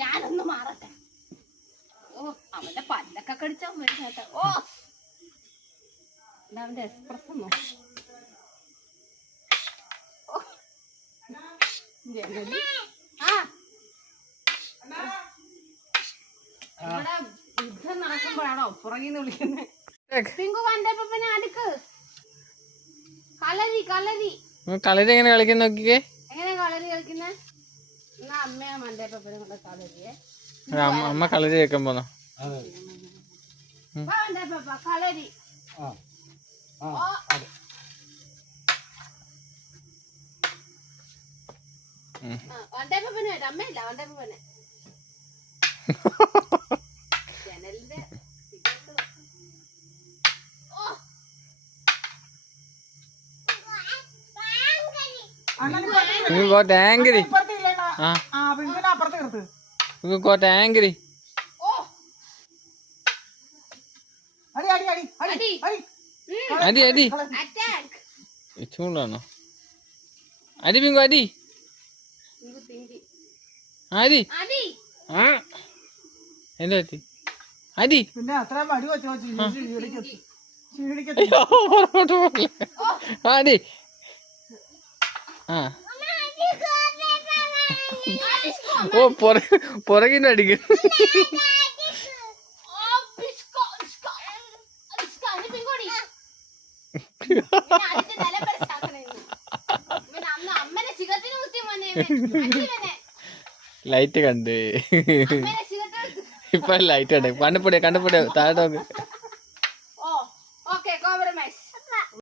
ഞാനൊന്ന് മാറട്ടെ. ഓ അവന്റെ പല്ലൊക്കെ കടിച്ചാൽ മതി. ഓ അവന്റെ എക്സ്പ്രസ് നോക്കി. ഇവിടെ യുദ്ധം നടക്കുമ്പോഴാണോ പുറകിന്ന് വിളിക്കുന്നത്? പിങ്കു വന്നപ്പന്നെ അടുക്ക് കളരി കളരി കളരി എങ്ങനെ കളിക്കുന്ന നോക്കിക്കേ. എങ്ങനെ കളരി കളിക്കുന്നേ? എന്നാ അമ്മയെ മണ്ടേപ്പനും കൂടെ കളരിയെ. അമ്മ കളരി കേൾക്കാൻ പോന്നോ? കളരി വണ്ടേപ്പനെ അമ്മയില്ല. വണ്ടേപ്പനെ ജനലിന്റെ angry. You got angry. Adi, Adi. attack. It's all no. Adi, Bingo, Adi. Adi. Adi. Ah. Hello, Adi. Adi. Adi. Ah. Oh, പുറകിന് അടിക്കും. ലൈറ്റ് കണ്ട് ഇപ്പൊ ലൈറ്റ് ഉണ്ട്. കണ്ടുപിടിയ താഴെ നോക്ക്.